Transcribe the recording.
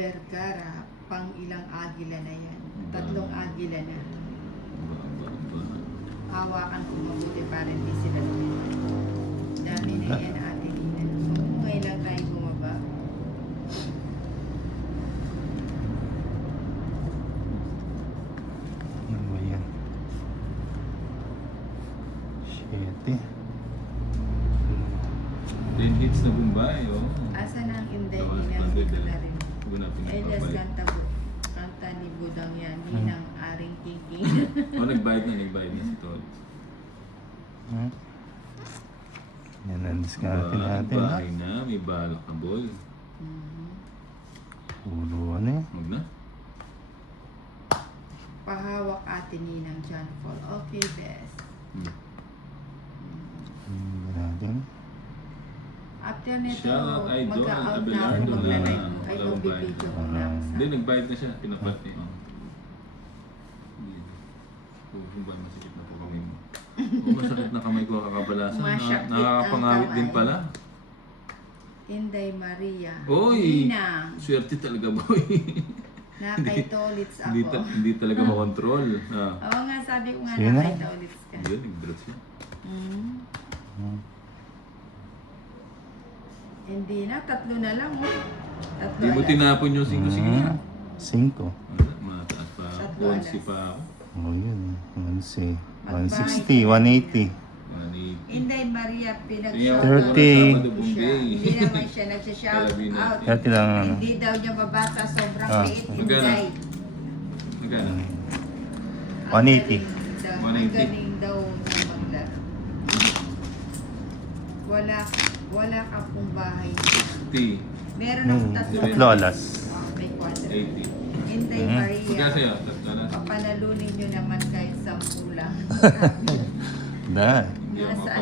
Vergara, pang ilang agila na yan. 3 agila na. Hawakan ko mabuti para hindi sila lumipad. Dami na yan ate Nina. Ngayon lang tayo bumaba. Ano ba yan? 7. 10 hits na Bombay, oh. Asa na ang Inday Tawas, Nina? pandit, Dito eh. na rin. Huwag natin Ay, das nagpapay. kanta ni Budang yan. Ninang aring kiki. Oh, nagbayad na si Tol. Yan ang diskarte natin, ha? Bahay na, may balak na boy. Puro ano eh. Huwag na. Pahawak ate Ninang John Paul. Okay, best. Natin. After nito, Shoutout, Idol, mag-out na ako, Abelardo magla-live na. mo. Ay, Wala akong magbibideo ko bayad. lang. Hindi, nagbayad na siya. Pinapat niya. Oh. Kung ba masakit na po kami mo. Oh, masakit na kamay ko kakabalasan. Masakit Nakakapangawit ang din kamay. pala. Inday Maria. Oy! Ninang. Swerte talaga boy. Nakaitolits ako. Hindi talaga makontrol. Ah. Oo nga, sabi ko nga Sige na. nakaitolits ka. Yun, nag-draw siya. Hindi na, 3 na lang. Oh. 3 Hindi mo tinapon yung 5. Sige na. 5. Wala, mataas pa. Tatlo 11 alas. pa ako. Oh, yun. 160, Magbahay 180. Mani. Inday Maria, Kaya pinag-shoutout 30. ko siya. Hindi naman siya nagsha-shout out. Kaya lang ano. Hindi daw niya mabasa, sobrang Ah. liit. Magkano? Inday. Magkano? 180. Ang galing daw niya maglaro. Wala ka pong bahay. T. Meron ng 3. Tatlo alas. May 4. 80. Inday Mhm. Magkano Maria, sa'yo? Tatlo na. papanalunin nyo naman kahit 10 lang. Da. Hindi ako Nasaan